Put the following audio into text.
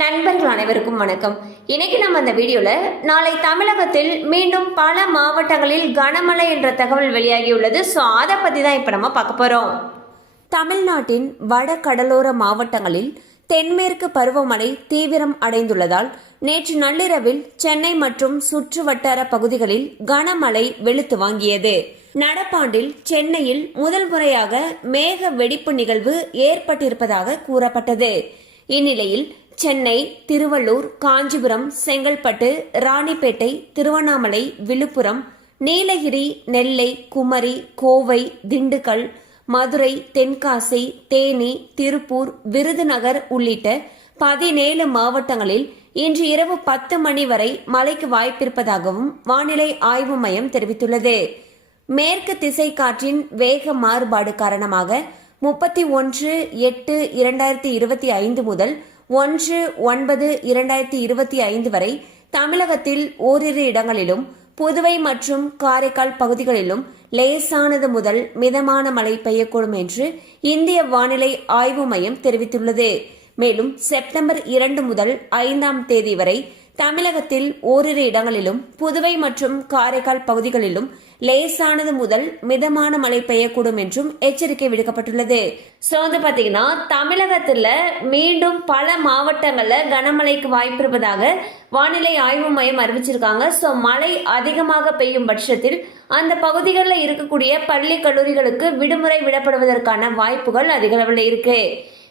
நண்பர்கள் அனைவருக்கும் வணக்கம். இன்னைக்கு நம்ம அந்த வீடியோல நாளை தமிழகத்தில் மீண்டும் பல மாவட்டங்களில் கனமழை என்ற தகவல் வெளியாகியுள்ளது. ஸோ அதை பற்றி தான் இப்போ நம்ம பார்க்க போகிறோம் தமிழ்நாட்டின் வட கடலோர மாவட்டங்களில் தென்மேற்கு பருவமழை தீவிரம் அடைந்துள்ளதால் நேற்று நள்ளிரவில் சென்னை மற்றும் சுற்று வட்டார பகுதிகளில் கனமழை வெளுத்து வாங்கியது. நடப்பாண்டில் சென்னையில் முதல் முறையாக மேக வெடிப்பு நிகழ்வு ஏற்பட்டிருப்பதாக கூறப்பட்டது. இந்நிலையில் சென்னை திருவள்ளூர் காஞ்சிபுரம் செங்கல்பட்டு ராணிப்பேட்டை திருவண்ணாமலை விழுப்புரம் நீலகிரி நெல்லை குமரி கோவை திண்டுக்கல் மதுரை தென்காசி தேனி திருப்பூர் விருதுநகர் உள்ளிட்ட பதினேழு மாவட்டங்களில் இன்று இரவு பத்து மணி வரை மழைக்கு வாய்ப்பிருப்பதாகவும் வானிலை ஆய்வு மையம் தெரிவித்துள்ளது. மேற்கு திசை காற்றின் வேக மாறுபாடு காரணமாக முப்பத்தி ஒன்று எட்டு இரண்டாயிரத்தி இருபத்தி ஐந்து முதல் ஒன்று ஒன்பது இரண்டாயிரத்தி இருபத்தி ஐந்து வரை தமிழகத்தில் ஓரிரு இடங்களிலும் புதுவை மற்றும் காரைக்கால் பகுதிகளிலும் லேசானது முதல் மிதமான மழை பெய்யக்கூடும் என்று இந்திய வானிலை ஆய்வு மையம் தெரிவித்துள்ளது. மேலும் செப்டம்பர் இரண்டு முதல் ஐந்தாம் தேதி வரை தமிழகத்தில் ஓரிரு இடங்களிலும் புதுவை மற்றும் காரைக்கால் பகுதிகளிலும் லேசானது முதல் மிதமான மழை பெய்யக்கூடும் என்றும் எச்சரிக்கை விடுக்கப்பட்டுள்ளது. ஸோ வந்து பார்த்தீங்கன்னா தமிழகத்தில் மீண்டும் பல மாவட்டங்களில் கனமழைக்கு வாய்ப்பு இருப்பதாக வானிலை ஆய்வு மையம் அறிவிச்சிருக்காங்க. ஸோ மழை அதிகமாக பெய்யும் பட்சத்தில் அந்த பகுதிகளில் இருக்கக்கூடிய பள்ளி கல்லூரிகளுக்கு விடுமுறை விடப்படுவதற்கான வாய்ப்புகள் அதிகளவில் இருக்குது இருக்கு.